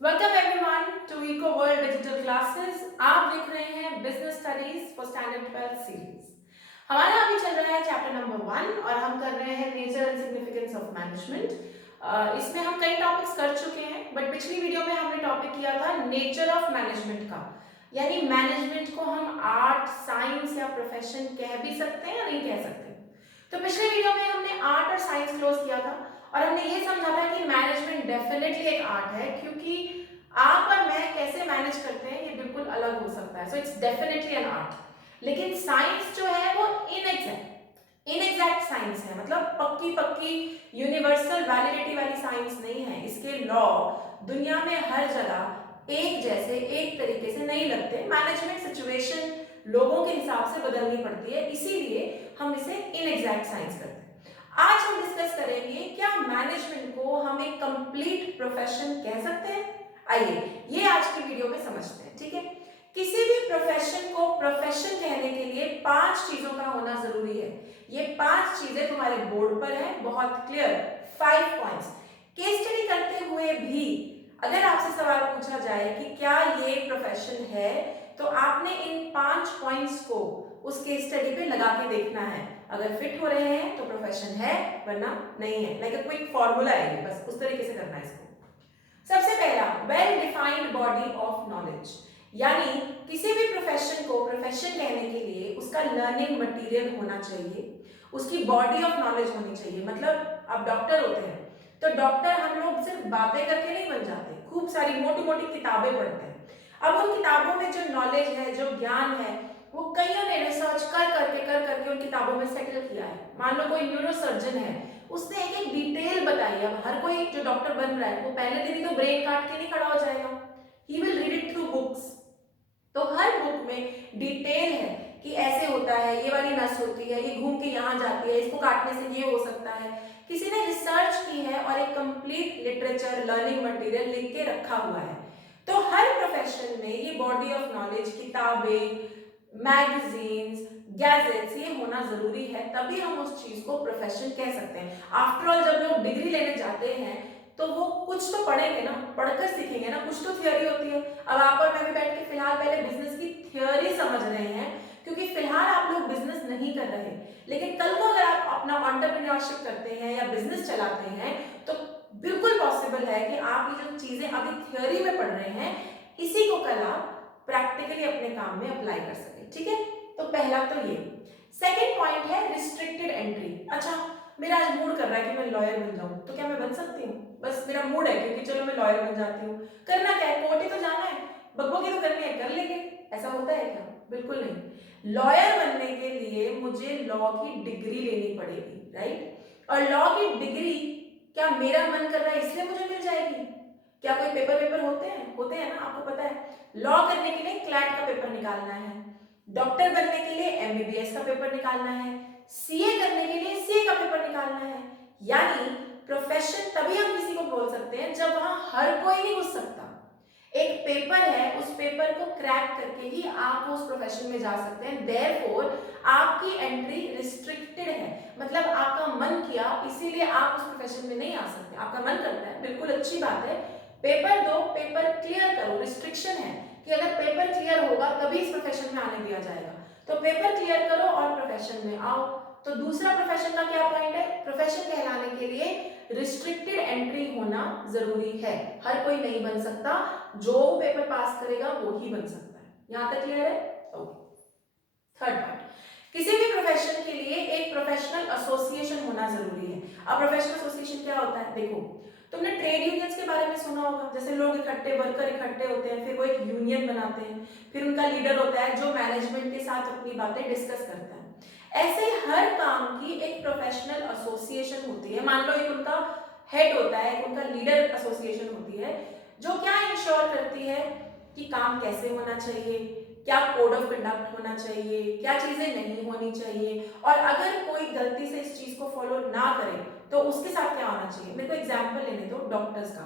Welcome everyone to eco world digital classes. आप देख रहे हैं business studies for standard 12 series. हमारा अभी चल रहा है चैप्टर नंबर 1 और हम कर रहे हैं nature and significance of management. इसमें हम कई टॉपिक्स कर चुके हैं, बट पिछली वीडियो में हमने टॉपिक किया था नेचर ऑफ मैनेजमेंट का, यानी मैनेजमेंट को हम आर्ट, साइंस या प्रोफेशन कह भी सकते हैं या नहीं कह सकते। तो पिछले वीडियो में हमने आर्ट और साइंस क्लोज किया था और हमने ये समझा था कि मैनेजमेंट डेफिनेटली एक आर्ट है, क्योंकि आप और मैं कैसे मैनेज करते हैं ये बिल्कुल अलग हो सकता है। So it's definitely an art. लेकिन साइंस जो है वो इनएग्जैक्ट साइंस है, मतलब पक्की पक्की यूनिवर्सल वैलिडिटी वाली साइंस नहीं है। इसके लॉ दुनिया में हर जगह एक जैसे, एक तरीके से नहीं लगते। मैनेजमेंट सिचुएशन लोगों के हिसाब से बदलनी पड़ती है, इसीलिए हम इसे इनएग्जैक्ट साइंस करते हैं। आज हम डिस्कस करेंगे क्या मैनेजमेंट को हम एक कंप्लीट प्रोफेशन कह सकते हैं। आइए ये आज की वीडियो में समझते हैं, ठीक है। किसी भी प्रोफेशन को प्रोफेशन कहने के लिए 5 चीजों का होना जरूरी है। ये 5 चीजें तुम्हारे बोर्ड पर है, बहुत क्लियर। 5 पॉइंट्स। केस स्टडी करते हुए भी अगर आपसे सवाल पूछा जाए कि क्या ये प्रोफेशन है, तो आपने इन 5 पॉइंट्स को उस केस स्टडी पे लगा के देखना है। अगर फिट हो रहे हैं तो प्रोफेशन है, वरना नहीं है। लाइक कोई फॉर्मूला है, बस उस तरीके से करना है इसको। सबसे पहला, well defined body of knowledge, यानी किसी भी प्रोफेशन को प्रोफेशन कहने के लिए उसका लर्निंग मटेरियल होना चाहिए, उसकी बॉडी ऑफ नॉलेज होनी चाहिए। मतलब आप डॉक्टर होते हैं तो डॉक्टर हम लोग सिर्फ बातें करके नहीं बन जाते, खूब सारी मोटी मोटी किताबें पढ़ते हैं। अब उन किताबों में जो नॉलेज है, जो ज्ञान है, वो कईयों ने रिसर्च कर करके उन किताबों में सेटल किया है। मान लो कोई न्यूरो सर्जन है, उसने एक एक डिटेल बताई। अब हर कोई जो डॉक्टर बन रहा है वो पहले दिन ही तो ब्रेन काट के नहीं खड़ा हो जाएगा। He will read it through books. तो हर बुक में डिटेल है कि ऐसे होता है, ये वाली नस होती है, ये घूम के यहाँ जाती है, इसको काटने से ये हो सकता है। किसी ने रिसर्च की है और एक कंप्लीट लिटरेचर, लर्निंग मटेरियल लिख के रखा हुआ है। तो हर प्रोफेशन में ये बॉडी ऑफ नॉलेज, किताबें, मैगजीन्स, गैजेट्स, ये होना जरूरी है, तभी हम उस चीज को प्रोफेशन कह सकते हैं। आफ्टर ऑल जब लोग डिग्री लेने जाते हैं तो वो कुछ तो पढ़ेंगे ना, पढ़कर सीखेंगे ना, कुछ तो थियोरी होती है। अब आप और मैं भी बैठ के फिलहाल पहले बिजनेस की थियोरी समझ रहे हैं, क्योंकि फिलहाल आप लोग बिजनेस नहीं कर रहे, लेकिन कल को अगर आप अपना एंटरप्रेन्योरशिप करते हैं या बिजनेस चलाते हैं तो बिल्कुल पॉसिबल है कि आप ये जो चीजें अभी थियोरी में पढ़ रहे हैं, इसी को कल आप प्रैक्टिकली अपने काम में अप्लाई कर सके, ठीक है। तो पहला तो ये। सेकेंड पॉइंट है रिस्ट्रिक्टेड एंट्री। अच्छा, मेरा आज मूड कर रहा है कि मैं लॉयर बन जाऊं, तो क्या मैं बन सकती हूँ? बस मेरा मूड है क्योंकि चलो मैं लॉयर बन जाती हूँ। करना क्या है, कोर्ट ही तो जाना है, बकबकी तो करनी है, कर लेंगे। ऐसा होता है क्या? बिल्कुल नहीं। लॉयर बनने के लिए मुझे लॉ की डिग्री लेनी पड़ेगी, राइट। और लॉ की डिग्री क्या मेरा मन कर रहा है इसलिए मुझे मिल जाएगी? क्या कोई पेपर होते हैं ना, आपको पता है। लॉ करने के लिए क्लैट का पेपर निकालना है, डॉक्टर बनने के लिए एमबीबीएस का पेपर निकालना है, सीए करने के लिए सीए का पेपर निकालना है। यानी प्रोफेशन तभी हम किसी को बोल सकते हैं जब वहां हर कोई नहीं घुस सकता। एक पेपर है, उस पेपर को क्रैक करके ही आप उस प्रोफेशन में जा सकते हैं। देयरफॉर आपकी एंट्री रिस्ट्रिक्टेड है, मतलब आपका मन किया इसीलिए आप उस प्रोफेशन में नहीं आ सकते। आपका मन करता है, बिल्कुल अच्छी बात है, पेपर दो, पेपर क्लियर करो। रिस्ट्रिक्शन है कि अगर पेपर क्लियर होगा तभी इस प्रोफेशन में आने दिया जाएगा। तो पेपर क्लियर करो और प्रोफेशन में आओ। तो दूसरा प्रोफेशन का क्या पॉइंट है? प्रोफेशन कहलाने के लिए रिस्ट्रिक्टेड एंट्री होना जरूरी है, हर कोई नहीं बन सकता, जो पेपर पास करेगा वो ही बन सकता है। यहां तक क्लियर है? ओके। थर्ड पॉइंट, किसी भी प्रोफेशन के लिए एक प्रोफेशनल एसोसिएशन होना जरूरी है। अब प्रोफेशनल एसोसिएशन क्या होता है? देखो, तुमने ट्रेड यूनियंस के बारे में सुना होगा, जैसे लोग इकट्ठे, वर्कर इकट्ठे होते हैं, फिर वो एक यूनियन बनाते हैं, फिर उनका लीडर होता है जो मैनेजमेंट के साथ अपनी बातें डिस्कस करता है। ऐसे हर काम की एक प्रोफेशनल एसोसिएशन होती है। मान लो एक उनका हेड होता है, उनका लीडर एसोसिएशन होती है, जो क्या इंश्योर करती है कि काम कैसे होना चाहिए, क्या कोड ऑफ कंडक्ट होना चाहिए, क्या चीजें नहीं होनी चाहिए, और अगर कोई गलती से इस चीज को फॉलो ना करे तो उसके साथ क्या होना चाहिए। मेरे को एग्जांपल लेने दो डॉक्टर्स का।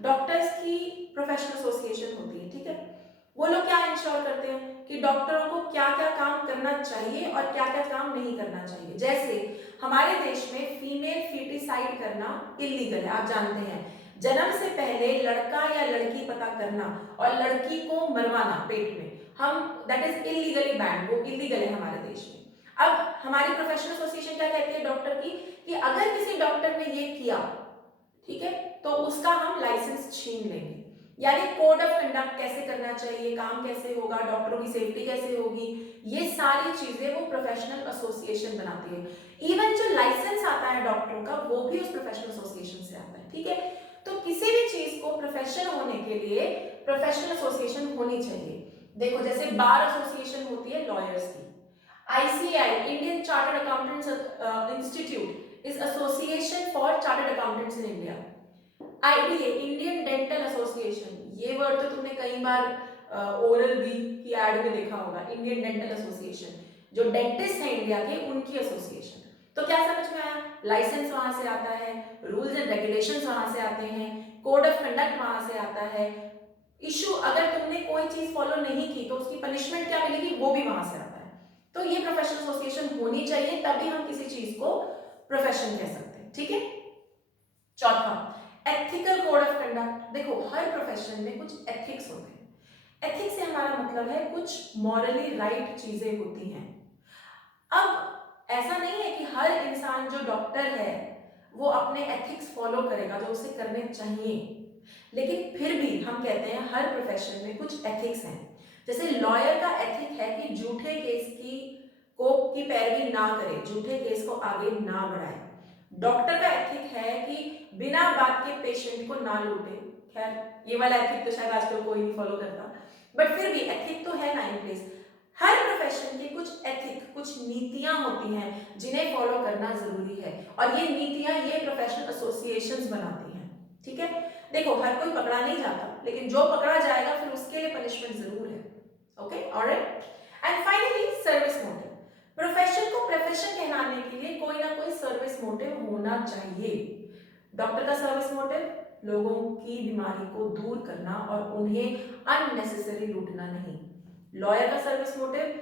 डॉक्टर्स की प्रोफेशनल एसोसिएशन होती है, ठीक है। वो लोग क्या इंश्योर करते हैं कि डॉक्टरों को क्या क्या काम करना चाहिए और क्या क्या काम नहीं करना चाहिए। जैसे हमारे देश में फीमेल फीटिसाइड करना इलीगल है, आप जानते हैं। जन्म से पहले लड़का या लड़की पता करना और लड़की को मरवाना पेट में, हम दैट इज इलीगली बैंड, वो इलीगल है हमारे देश में। अब हमारी प्रोफेशनल एसोसिएशन क्या कहती है डॉक्टर की, कि अगर किसी डॉक्टर ने ये किया, ठीक है, तो उसका हम लाइसेंस छीन लेंगे। यानी कोड ऑफ कंडक्ट कैसे करना चाहिए, काम कैसे होगा, डॉक्टरों की सेफ्टी कैसे होगी, ये सारी चीजें वो प्रोफेशनल एसोसिएशन बनाती है। इवन जो लाइसेंस आता है डॉक्टरों का वो भी उस प्रोफेशनल एसोसिएशन से आता है, ठीक है। तो किसी भी चीज को प्रोफेशन होने के लिए प्रोफेशनल एसोसिएशन होनी चाहिए। देखो जैसे बार एसोसिएशन होती है लॉयर्स की, ICI Indian chartered accountants institute is association for chartered accountants in India. IDA Indian dental association, ये वर्ड तो तुमने कई बार ओरल बी की एड में देखा होगा, इंडियन डेंटल एसोसिएशन, जो डेंटिस्ट हैं इंडिया के उनकी एसोसिएशन। तो क्या समझ में आया, लाइसेंस वहां से आता है, रूल्स एंड रेगुलेशंस वहां से आते हैं, कोड ऑफ कंडक्ट वहां से आता है, इशू अगर तुमने कोई चीज फॉलो नहीं की तो उसकी पनिशमेंट क्या मिलेगी वो भी वहां से आता है। तो ये प्रोफेशनल एसोसिएशन होनी चाहिए, तभी हम किसी चीज को प्रोफेशन कह सकते हैं, ठीक है। चौथा, एथिकल कोड ऑफ कंडक्ट। देखो हर प्रोफेशन में कुछ एथिक्स होते हैं। एथिक्स से हमारा मतलब है कुछ मॉरली राइट चीजें होती हैं। अब ऐसा नहीं है कि हर इंसान जो डॉक्टर है वो अपने एथिक्स फॉलो करेगा जो उसे करने चाहिए, लेकिन फिर भी हम कहते हैं हर प्रोफेशन में कुछ एथिक्स हैं। जैसे लॉयर का एथिक है कि झूठे केस की पैरवी ना करे, झूठे केस को आगे ना बढ़ाए। डॉक्टर का एथिक है कि बिना बात के पेशेंट को ना लूटे। खैर ये वाला एथिक तो शायद आजकल कोई नहीं फॉलो करता, बट फिर भी एथिक तो है ना इन प्लेस। हर प्रोफेशन की कुछ एथिक, कुछ नीतियां होती हैं जिन्हें फॉलो करना जरूरी है, और ये नीतियां ये प्रोफेशनल एसोसिएशंस बनाती हैं, ठीक है। देखो हर कोई पकड़ा नहीं जाता, लेकिन जो पकड़ा जाएगा फिर उसके लिए पनिशमेंट जरूर है, okay, alright. And finally service motive. Profession को प्रोफेशन कहलाने के लिए कोई ना कोई सर्विस मोटिव होना चाहिए। डॉक्टर का सर्विस मोटिव लोगों की बीमारी को दूर करना और उन्हें अननेसेसरी लूटना नहीं। लॉयर का सर्विस मोटिव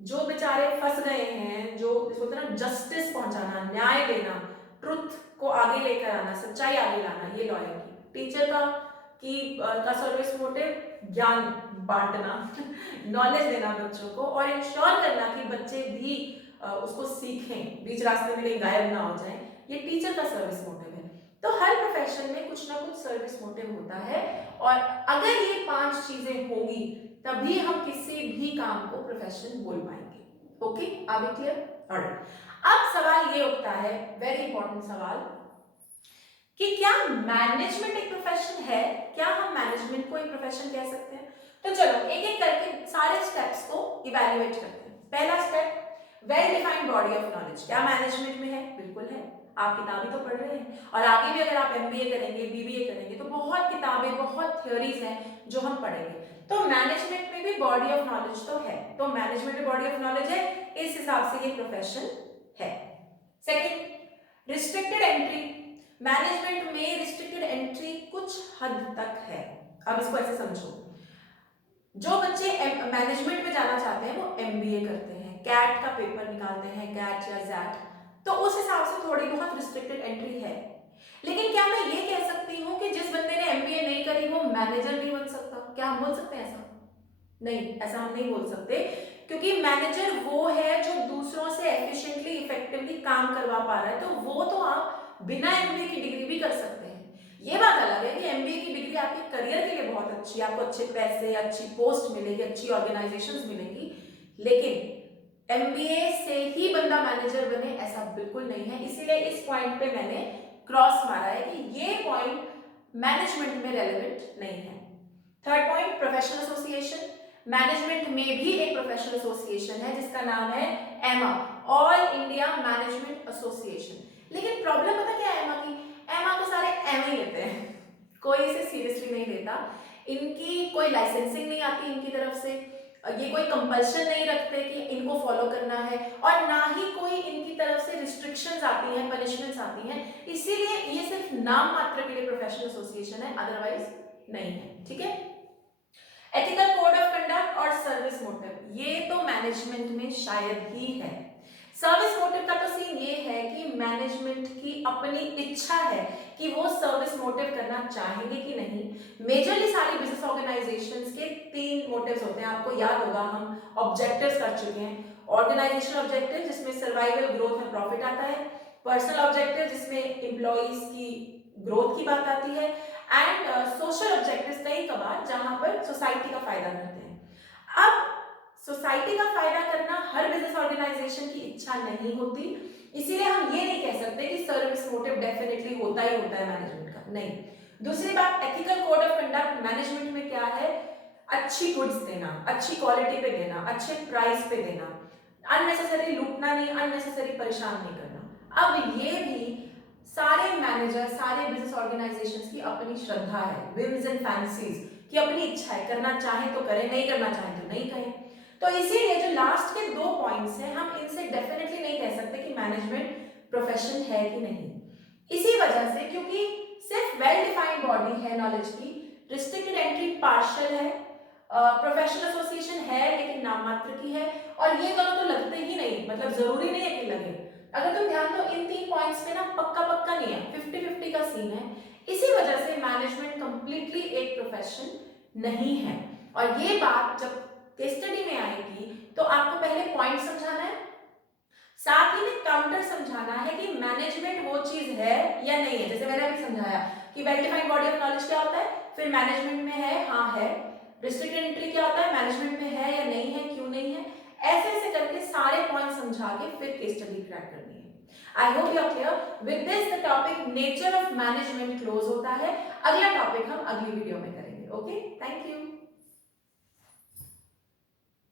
जो बेचारे फंस गए हैं, जो बोलते हैं ना जस्टिस पहुंचाना, न्याय देना, ट्रुथ को आगे लेकर आना, सच्चाई आगे लाना, ये लॉयर की। टीचर का सर्विस मोटिव ज्ञान बांटना नॉलेज देना बच्चों को, और इंश्योर करना कि बच्चे भी उसको सीखें, बीच रास्ते में कहीं गायब ना हो जाएं, ये टीचर का सर्विस मोटिव है। तो हर प्रोफेशन में कुछ ना कुछ सर्विस मोटिव होता है, और अगर ये 5 चीजें होंगी तभी हम किसी भी काम को प्रोफेशन बोल पाएंगे, okay, are we clear, alright. अब सवाल ये उठता है, वेरी इंपॉर्टेंट सवाल, कि क्या मैनेजमेंट एक प्रोफेशन है, क्या हम मैनेजमेंट को एक प्रोफेशन कह सकते हैं। तो चलो एक एक करके सारे स्टेप्स को इवैल्यूएट करते हैं। पहला step, well defined body of knowledge. क्या मैनेजमेंट में है, बिल्कुल है, आप किताबें तो पढ़ रहे हैं, और आगे भी अगर आप MBA करेंगे, BBA करेंगे तो बहुत किताबें, बहुत थ्योरीज हैं जो हम पढ़ेंगे। तो मैनेजमेंट में भी बॉडी ऑफ नॉलेज तो है, तो मैनेजमेंट में बॉडी ऑफ नॉलेज है, इस हिसाब से ये प्रोफेशन है। Second, restricted entry. मैनेजमेंट में रिस्ट्रिक्टेड एंट्री कुछ हद तक है। अब इसको ऐसे समझो, जो बच्चे मैनेजमेंट में जाना चाहते हैं वो MBA करते हैं, कैट का पेपर निकालते हैं, कैट या जैट, तो उस हिसाब से थोड़ी बहुत रिस्ट्रिक्टेड एंट्री है। लेकिन क्या मैं ये कह सकती हूँ कि जिस बंदे ने MBA नहीं करी वो मैनेजर नहीं बन सकता? क्या हम बोल सकते हैं ऐसा? नहीं, ऐसा हम नहीं बोल सकते, क्योंकि मैनेजर वो है जो दूसरों से एफिशिएंटली, इफेक्टिवली काम करवा पा रहा है। तो वो तो आप बिना MBA की डिग्री भी कर सकते हैं। ये बात अलग है कि MBA की डिग्री आपके करियर के लिए बहुत अच्छी है, आपको अच्छे पैसे, अच्छी पोस्ट मिलेगी, अच्छी ऑर्गेनाइजेशंस मिलेंगी, लेकिन MBA से ही बंदा मैनेजर बने ऐसा बिल्कुल नहीं है। इसीलिए इस पॉइंट पे मैंने क्रॉस मारा है कि ये पॉइंट मैनेजमेंट में रेलेवेंट नहीं है। Third point, professional association. Management में भी एक प्रोफेशनल एसोसिएशन है जिसका नाम है एमा, ऑल इंडिया मैनेजमेंट एसोसिएशन। लेकिन प्रॉब्लम पता क्या है एमा की, एमा को सारे एम ही लेते हैं, कोई इसे सीरियसली नहीं लेता, इनकी कोई लाइसेंसिंग नहीं आती इनकी तरफ से, ये कोई कंपल्शन नहीं रखते कि इनको फॉलो करना है, और ना ही कोई इनकी तरफ से रिस्ट्रिक्शंस आती हैं, पनिशमेंट्स आती हैं। इसीलिए ये सिर्फ नाम मात्र के लिए प्रोफेशनल एसोसिएशन है, अदरवाइज नहीं है, ठीक है। एथिकल कोड ऑफ कंडक्ट और सर्विस मोटिव, ये तो मैनेजमेंट में शायद ही है। सर्विस मोटिव का तो सीन ये है कि मैनेजमेंट की अपनी इच्छा है कि वो सर्विस मोटिव करना चाहेंगे कि नहीं। मेजरली सारी बिजनेस ऑर्गेनाइजेशंस के 3 मोटिव्स होते हैं, आपको याद होगा हम ऑब्जेक्टिव्स कर चुके हैं। ऑर्गेनाइजेशनल ऑब्जेक्टिव जिसमें सर्वाइवल, ग्रोथ और प्रॉफिट आता है, पर्सनल ऑब्जेक्टिव जिसमें एम्प्लॉइज की ग्रोथ की बात आती है, एंड सोशल ऑब्जेक्टिव्स कई कबार जहां पर सोसाइटी का फायदा करते हैं। अब सोसाइटी का फायदा करना हर बिजनेस ऑर्गेनाइजेशन की इच्छा नहीं होती, इसीलिए हम ये नहीं कह सकते कि सर्विस मोटिव डेफिनेटली होता ही होता है मैनेजमेंट का, नहीं। दूसरी बात, ethical code of conduct management में क्या है, अच्छी गुड्स देना, अच्छी क्वालिटी पे देना, अच्छे प्राइस पे देना, अननेसेसरी लूटना नहीं, अननेसेसरी परेशान नहीं करना। अब ये भी सारे मैनेजर, सारे बिजनेस ऑर्गेनाइजेशंस की अपनी श्रद्धा है, विम्स एंड फैंसीज की अपनी इच्छा है, करना चाहे तो करें, नहीं करना चाहे तो नहीं करें। तो इसीलिए जो लास्ट के 2 पॉइंट्स हैं, हम इनसे डेफिनेटली नहीं कह सकते कि मैनेजमेंट प्रोफेशन है कि नहीं। इसी वजह से, क्योंकि सिर्फ वेल डिफाइंड बॉडी है नॉलेज की, रिस्ट्रिक्टेड एंट्री पार्शियल है, प्रोफेशनल एसोसिएशन है लेकिन नाम मात्र की है, और ये दोनों तो लगते ही नहीं, मतलब जरूरी नहीं है कि लगे। अगर तुम ध्यान दो, इन 3 पॉइंट्स पे ना पक्का पक्का नहीं है, 50-50 का सीन है। इसी वजह से मैनेजमेंट कंप्लीटली एक प्रोफेशन नहीं है। और ये बात जब केस स्टडी में आएगी तो आपको पहले पॉइंट समझाना है, साथ ही में काउंटर समझाना है कि मैनेजमेंट वो चीज है या नहीं है। जैसे मैंने अभी समझाया कि well defined body of knowledge क्या होता है, फिर मैनेजमेंट में है, हाँ है। रिस्ट्रिक्टेड एंट्री क्या होता है, मैनेजमेंट में है या नहीं है, क्यों नहीं है। ऐसे ऐसे करके सारे पॉइंट समझा के फिर केस स्टडी क्रैक करनी है। I hope you are clear. With this the topic nature of management close होता है। अगला टॉपिक हम अगली वीडियो में करेंगे। Okay, thank you.